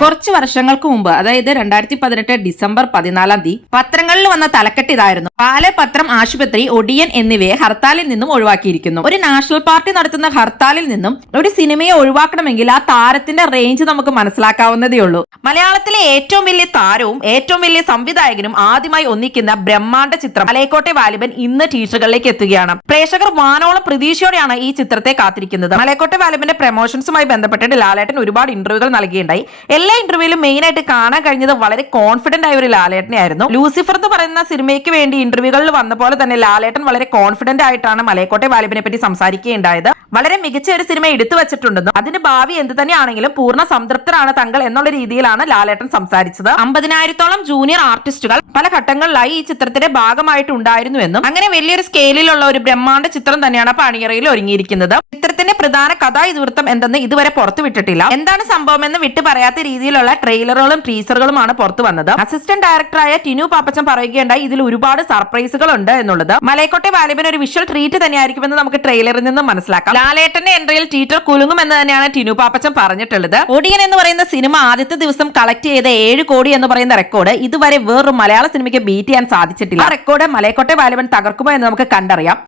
കുറച്ച് വർഷങ്ങൾക്ക് മുമ്പ്, അതായത് 2018 ഡിസംബർ 14 പത്രങ്ങളിൽ വന്ന തലക്കെട്ട് ഇതായിരുന്നു: പാലപത്രം, ആശുപത്രി, ഒടിയൻ എന്നിവയെ ഹർത്താലിൽ നിന്നും ഒഴിവാക്കിയിരിക്കുന്നു. ഒരു നാഷണൽ പാർട്ടി നടത്തുന്ന ഹർത്താലിൽ നിന്നും ഒരു സിനിമയെ ഒഴിവാക്കണമെങ്കിൽ ആ താരത്തിന്റെ റേഞ്ച് നമുക്ക് മനസ്സിലാക്കാവുന്നതേ ഉള്ളൂ. മലയാളത്തിലെ ഏറ്റവും വലിയ താരവും ഏറ്റവും വലിയ സംവിധായകനും ആദ്യമായി ഒന്നിക്കുന്ന ബ്രഹ്മാണ്ഡ ചിത്രം മലൈക്കോട്ടെ വാലിബൻ ഇന്ന് തിയേറ്ററുകളിലേക്ക് എത്തുകയാണ്. പ്രേക്ഷകർ വാനോളം പ്രതീക്ഷയോടെയാണ് ഈ ചിത്രത്തെ കാത്തിരിക്കുന്നത്. മലൈക്കോട്ടെ വാലിബന്റെ പ്രമോഷൻസുമായി ബന്ധപ്പെട്ടിട്ട് ലാലേട്ടൻ ഒരുപാട് ഇന്റർവ്യൂകൾ നൽകിയിട്ടുണ്ടായി. എല്ലാ ഇന്റർവ്യൂവിലും മെയിൻ ആയിട്ട് കാണാൻ കഴിഞ്ഞത് വളരെ കോൺഫിഡന്റ് ആയ ഒരു ലാലേട്ടനെ ആയിരുന്നു. ലൂസിഫർ എന്ന് പറയുന്ന സിനിമയ്ക്ക് വേണ്ടി ഇന്റർവ്യൂകളിൽ വന്ന പോലെ തന്നെ ലാലേട്ടൻ വളരെ കോൺഫിഡന്റ് ആയിട്ടാണ് മലൈക്കോട്ടെ വാലിബനെ പറ്റി സംസാരിക്കുകയുണ്ടായത്. വളരെ മികച്ച ഒരു സിനിമ എടുത്തു വെച്ചിട്ടുണ്ടെന്നും അതിന്റെ ഭാവി എന്ത് തന്നെയാണെങ്കിലും പൂർണ്ണ സംതൃപ്തരാണ് തങ്ങൾ എന്നുള്ള രീതിയിലാണ് ലാലേട്ടൻ സംസാരിച്ചത്. 50,000-ഓളം ജൂനിയർ ആർട്ടിസ്റ്റുകൾ പല ഘട്ടങ്ങളിലായി ഈ ചിത്രത്തിന്റെ ഭാഗമായിട്ടുണ്ടായിരുന്നുവെന്നും അങ്ങനെ വലിയൊരു സ്കെയിലുള്ള ഒരു ബ്രഹ്മാണ്ഡ ചിത്രം തന്നെയാണ് പണിയറയിൽ ഒരുങ്ങിയിരിക്കുന്നത്. ചിത്രത്തിന്റെ പ്രധാന കഥാ ഇതിവൃത്തം എന്തെന്ന് ഇതുവരെ പുറത്തുവിട്ടിട്ടില്ല. എന്താണ് സംഭവമെന്ന് വിട്ടു പറയാത്ത രീതിയിലുള്ള ട്രെയിലറുകളും ടീസറുകളുമാണ് പുറത്തു വന്നത്. അസിസ്റ്റന്റ് ഡയറക്ടറായ ടിനു പാപ്പച്ചൻ പറയുകയുണ്ടായി ഇതിൽ ഒരുപാട് സർപ്രൈസുകൾ ഉണ്ട് എന്നുള്ളത്. മലൈക്കോട്ടെ വാലിബൻ ഒരു വിഷ്വൽ ട്രീറ്റ് തന്നെയായിരിക്കുമെന്ന് നമുക്ക് ട്രെയിലറിൽ നിന്ന് മനസ്സിലാക്കാം. ലാലേട്ടന്റെ എൻട്രിയിൽ ടീച്ചർ കുലുങ്ങും എന്ന് തന്നെയാണ് ടിനു പാപ്പച്ചൻ പറഞ്ഞിട്ടുള്ളത്. ഒടിയൻ എന്ന് പറയുന്ന സിനിമ ആദ്യത്തെ ദിവസം കളക്ട് ചെയ്ത 7 കോടി എന്ന് പറയുന്ന റെക്കോർഡ് ഇതുവരെ വേറൊരു മലയാള സിനിമയ്ക്ക് ബീറ്റ് ചെയ്യാൻ സാധിച്ചിട്ടില്ല. ആ റെക്കോർഡ് മലൈക്കോട്ടെ വാലിബൻ തകർക്കുമോ എന്ന് നമുക്ക് കണ്ടറിയാം.